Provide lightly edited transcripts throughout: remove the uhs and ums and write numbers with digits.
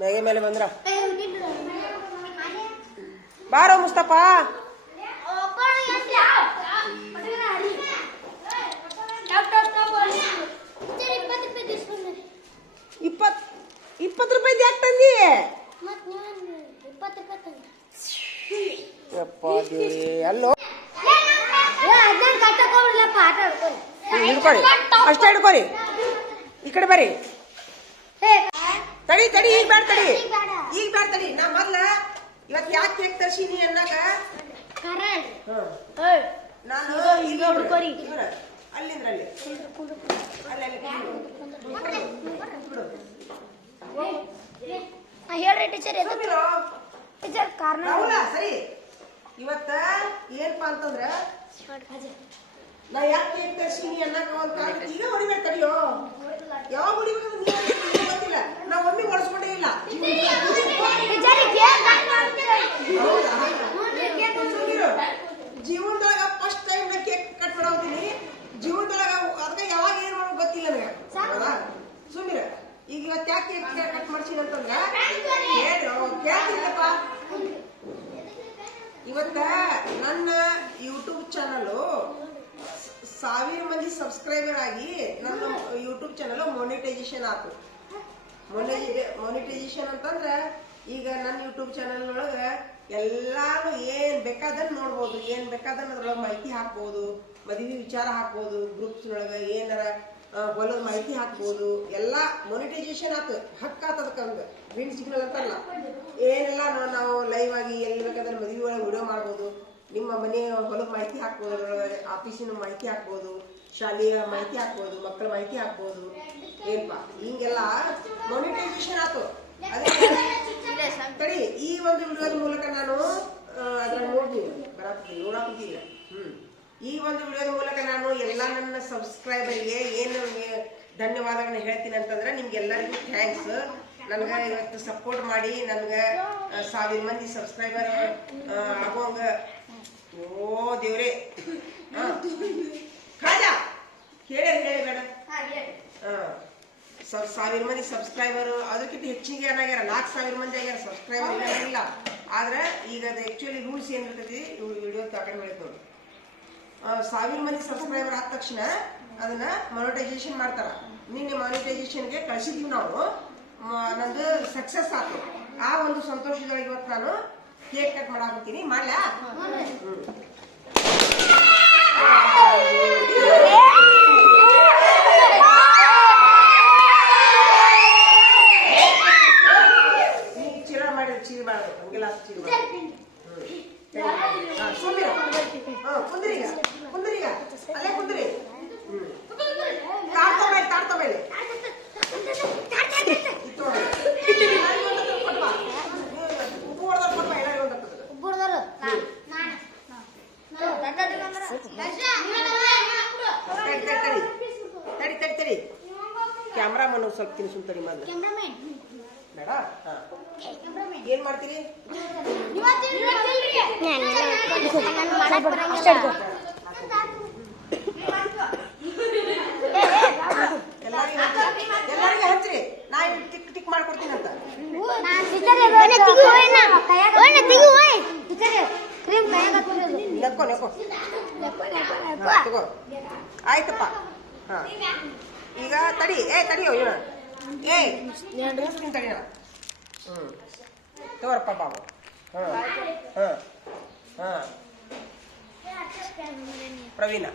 ಮೇಗೆ ಮೇಲೆ ಬಂದ್ರ ಬಾರೋ ಮುಸ್ತಫಾ. ಇಪ್ಪತ್ತು ರೂಪಾಯಿ ಯಾಕೆ ತಂದಿ? ಅಲ್ಲೋ ಹಿಡ್ಕೊರಿ, ಅಷ್ಟೇ ಹಿಡ್ಕೊರಿ. ಈ ಕಡೆ ಬರ್ರಿ. ತಡಿ ತಡಿ, ಈಗ ಬೇಡ ತಡಿ, ಈಗ ಬೇಡ ತಡಿ. ನಾ ಮೊದ್ಲ ಇವತ್ತು ಯಾಕೆ ಕೇಕ್ ತರ್ಸೀನಿ ಅನ್ನಕ ನಾನು ಈಗ ಅಲ್ಲಿಂದ್ರ ಅಲ್ಲಿ ಹೇಳ್ರಿ ಟೀಚರ್. ಟೀಚರ್ ಕಾರಣ ಸರಿ. ಇವತ್ತ ಏನಪ್ಪಾ ಅಂತಂದ್ರ ನಾ ಯಾಕೆ ಕೇಕ್ ತರ್ಸೀನಿ ಅನ್ನಕ ಒಂದ್ ಕಾರಣ. ಈಗ ಹೊಡಿಬೇಕು ತಡಿಯೋ. ಯಾವಾಗ ಹೊಡಿಬೇಕು ಗೊತ್ತಿಲ್ಲ. ನಾವ್ ಒಮ್ಮೆ ಹೊಡ್ಸ್ಕೊಂಡೇ ಇಲ್ಲ. ಜೀವನದೊಳಗ ಫಸ್ಟ್ ಟೈಮ್ ನಾ ಕೇಕ್ ಕಟ್ ಮಾಡೋತೀನಿ ಜೀವನದೊಳಗ. ಅದಕ್ಕೆ ಯಾವಾಗ ಏನ್ ಮಾಡೋ ಗೊತ್ತಿಲ್ಲ ನನಗೆ. ಸುಮ್ಮನೆ ಈಗ ಇವತ್ತು ಯಾಕೆ ಕೇಕ್ ಕಟ್ ಮಾಡ್ತೀನಿ ಅಂತಂದ್ರ ಕೇಳ್ತಿಲ್ಲಪ್ಪ. ಇವತ್ತ ನನ್ನ ಯೂಟ್ಯೂಬ್ ಚಾನಲ್ 1000 ಮಂದಿ ಸಬ್ಸ್ಕ್ರೈಬರ್ ಆಗಿ ನನ್ನ ಯೂಟ್ಯೂಬ್ ಚಾನಲ್ ಮೊನಿಟೈಸೇಷನ್ ಆಯ್ತು. ಮೊನಿಟೈಸೇಷನ್ ಅಂತಂದ್ರ ಈಗ ನನ್ನ ಯೂಟ್ಯೂಬ್ ಚಾನಲ್ ಒಳಗ ಎಲ್ಲಾರು ಏನ್ ಬೇಕಾದನ್ನ ನೋಡ್ಬೋದು, ಏನ್ ಬೇಕಾದನ್ನ ಅದ್ರೊಳಗೆ ಮಾಹಿತಿ ಹಾಕ್ಬೋದು, ಮದುವೆ ವಿಚಾರ ಹಾಕ್ಬೋದು, ಗ್ರೂಪ್ಸ್ ಒಳಗ ಏನಾರ ಹೊಲದ ಮಾಹಿತಿ ಹಾಕ್ಬೋದು. ಎಲ್ಲಾ ಮೊನಿಟೈಸೇಷನ್ ಆತು, ಹಕ್ಕ ಆತದಕ್ಕಂಗ ಗ್ರೀನ್ ಸಿಗ್ನಲ್ ಅಂತಲ್ಲ. ಏನೆಲ್ಲ ನಾವು ಲೈವ್ ಆಗಿ ಎಲ್ಲಿ ಬೇಕಾದ್ರೆ ಮದುವೆ ಒಳಗೆ ವಿಡಿಯೋ ಮಾಡ್ಬೋದು. ನಿಮ್ಮ ಮನೆ ಹೊಲದ ಮಾಹಿತಿ ಹಾಕ್ಬೋದು, ಅದ್ರೊಳಗೆ ಆಫೀಸಿನ ಮಾಹಿತಿ ಹಾಕ್ಬೋದು, ಶಾಲೆಯ ಮಾಹಿತಿ ಹಾಕ್ಬೋದು, ಮಕ್ಕಳ ಮಾಹಿತಿ ಹಾಕ್ಬೋದು. ಏನ್ಪಾ ಹಿಂಗೆಲ್ಲ ಮೊನಿಟೈಸೇಷನ್ ಆತು. ತಡಿ, ಈ ಒಂದು ವಿಡಿಯೋದ ಮೂಲಕ ನಾನು ಅದ್ರ ನೋಡ್ತೀನಿ ನೋಡಾಕುತ್ತೀನಿ. ಈ ಒಂದು ವಿಡಿಯೋದ ಮೂಲಕ ನಾನು ಎಲ್ಲ ನನ್ನ ಸಬ್ಸ್ಕ್ರೈಬರ್ಗೆ ಏನು ಧನ್ಯವಾದಗಳನ್ನ ಹೇಳ್ತೀನಿ ಅಂತಂದ್ರೆ ನಿಮ್ಗೆಲ್ಲರಿಗೂ ಥ್ಯಾಂಕ್ಸ್. ನನ್ಗೆ ಇವತ್ತು ಸಪೋರ್ಟ್ ಮಾಡಿ ನನ್ಗೆ 1000 ಮಂದಿ ಸಬ್ಸ್ಕ್ರೈಬರ್ ಆಗೋಂಗ. ಓ ದೇವ್ರೆ, ಕಾಜಾ ಕೇಳಿ ಬೇಡ. 1000 ಮಂದಿ ಸಬ್ಸ್ಕ್ರೈಬರ್, ಅದಕ್ಕಿಂತ ಹೆಚ್ಚಿಗೆ ಏನಾಗ್ಯಾರ 4000 ಮಂದಿ ಆಗ್ಯಾರ ಸಬ್ಸ್ಕ್ರೈಬರ್. ಇಲ್ಲ ಆದ್ರೆ ಈಗ ಅದು ಆಕ್ಚುಲಿ ರೂಲ್ಸ್ ಏನಿರ್ತೈತಿ ವಿಡಿಯೋ ತಾಕಡೆ ಬೆಳೀತು ನೋಡಿ. 1000 ಮಂದಿ ಸಬ್ಸ್ಕ್ರೈಬರ್ ಆದ ತಕ್ಷಣ ಅದನ್ನ ಮಾನಿಟೈಸೇಷನ್ ಮಾಡ್ತಾರ. ನಿನ್ನೆ ಮಾನಿಟೈಸೇಷನ್ಗೆ ಕಳಿಸಿದ್ವಿ ನಾವು. ನಂದು ಸಕ್ಸಸ್ ಆಯ್ತು. ಆ ಒಂದು ಸಂತೋಷದೊಳಗೆ ಇವತ್ತು ನಾನು ಕೇಕ್ ಕಟ್ ಮಾಡಾಕತ್ತೀನಿ. ಮಾಡ್ಲಾ? ಚೀರ ಮಾಡಿದ್ರೆ ಚೀರಿ ಬಾರ್ದು, ಹಂಗೆಲ್ಲ ಚೀರಿ ಕುಂದ್ರಿಗ ಕುಂದ್ರಿಗ ಅಲ್ಲೇ ಕುಂದ್ರಿ. ತಾಡ್ತ ಮೇಲೆ ಉಪ್ಪು ಹೊಡೆದ ಕೊಡ್ಬಾ. ತಡಿ ಕ್ಯಾಮ್ರಾಮನ್ ಸ್ವಲ್ಪ ತಿನ್ಸು ತಡಿ ಮೊದ್ಲು ಬೇಡ. ಏನ್ ಮಾಡ್ತೀರಿ? ಎಲ್ಲರಿಗೆ ಹಚ್ಚ್ರಿ, ನಾ ಟಿಕ್ ಟಿಕ್ ಮಾಡ್ಕೊಡ್ತೀನಿ ಅಂತ. ನೆಕ್ಕೋ ಆಯ್ತಪ್ಪ. ಹಾ ಈಗ ತಡಿ, ತಡಿಯೋ ಇವ ತಡಿ. ತಗೋರಪ್ಪ ಬಾಬು. ಪ್ರವೀಣ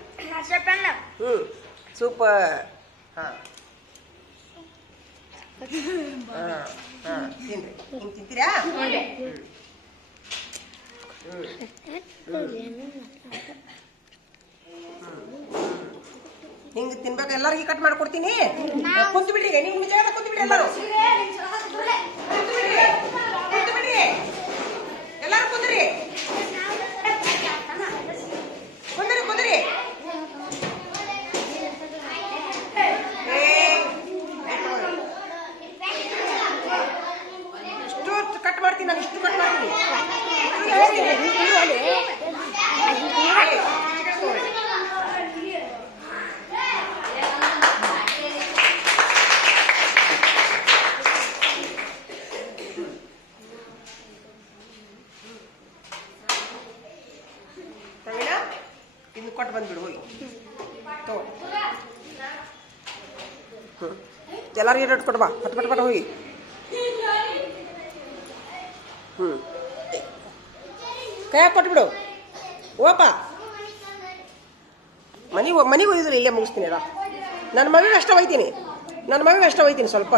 ಸೂಪರ್. ತಿನ್ರಿ, ಹಿಂಗ್ ತಿಂತೀರಾ? ಹಿಂಗ್ ತಿನ್ಬೇಕು. ಎಲ್ಲರಿಗೂ ಕಟ್ ಮಾಡ್ಕೊಡ್ತೀನಿ. ಕುಂತು ಬಿಡ್ರಿ, ನಿಮ್ ಜಾಗ ಕುಂತು ಬಿಡ್ರಿ. ಎಲ್ಲರೂ ಎಲ್ಲರೂ ಕುಂದ್ರಿ ಕುಂದ್ರಿ ಕುಂದ್ರಿ. ಇಷ್ಟು ಕಟ್ ಮಾಡ್ತೀನಿ ನಾನು, ಇಷ್ಟು ಕಟ್ ಮಾಡ್ತೀನಿ. ಕೊಟ್ಟು ಬಂದ್ಬಿಡು ಹೋಗಿ ತಗೋ ಎಲ್ಲರಿಗೂ ರೇಟ್ ಕೊಟ್ಟು ಬಾ ಪಟ್ ಪಟ್ ಪಟ್ ಹೋಗಿ ಕೈಯಾಗ ಕೊಟ್ಬಿಡು ಓಪ ಮನೆಗೆ ಹೋಗಿದ್ರೆ ಇಲ್ಲೇ ಮುಗಿಸ್ತೀನಿ ಅಲ್ಲ ನನ್ನ ಮಗಗೆ ಅಷ್ಟ ಒಯ್ತೀನಿ ಸ್ವಲ್ಪ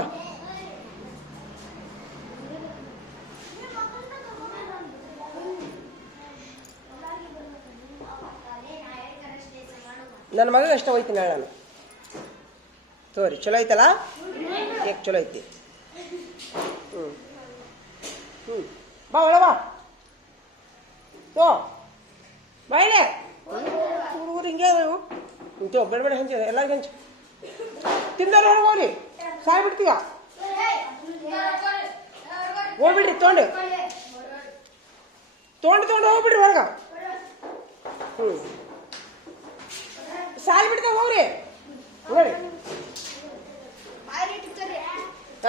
ನನ್ನ ಮಗಗೆ ಅಷ್ಟ ಒಯ್ತೀನಿ ನಾನು ತೋರಿ ಚಲೋ ಐತಲ್ಲ ಕೇಕ್ ಚಲೋ ಐತಿ ಬಾ ಒಳ ಬಾ ತೋ ಬಾಯಿಲೆ ಹುಡುಗರು ಹಿಂಗೆ ತೋ ಬೇಡ ಬೇಡ ಹಂಚ ಎಲ್ಲರಿಗೂ ಹಂಚು ತಿಂದಾರ ಹೊರಗೆ ಹೋಗ್ಲಿ ಸಾಯ್ಬಿಡ್ತೀವ ಹೋಗ್ಬಿಡ್ರಿ ತೊಗೊಂಡು ಹೋಗ್ಬಿಡ್ರಿ ಹೊರಗ ಸಾಲ್ ಬಿಡ್ತಾವ ಹೋಗ್ರಿ ನೋಡಿ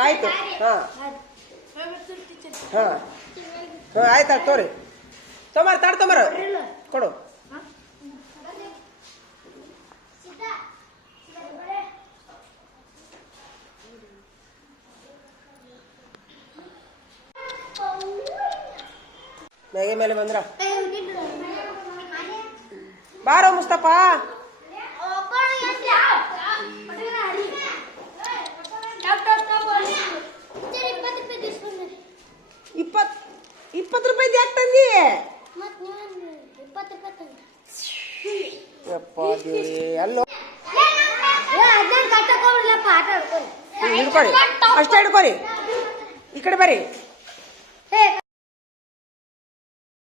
ಆಯ್ತು ಹಾಂ ಆಯ್ತು ತೋರಿ ತೊಂಬಾರ ಕೊಡು ಮೇಗೆ ಮೇಲೆ ಬಂದ್ರ ಬಾರೋ ಮುಸ್ತಫಾ ಇಪ್ಪತ್ತು ರೂಪಾಯಿ ಯಾಕೆ ತಂದಿ ಅಲ್ಲೋ ಹಿಡ್ಕೊರಿ ಅಷ್ಟೇ ಹಿಡ್ಕೊರಿ ಈ ಕಡೆ ಬರ್ರಿ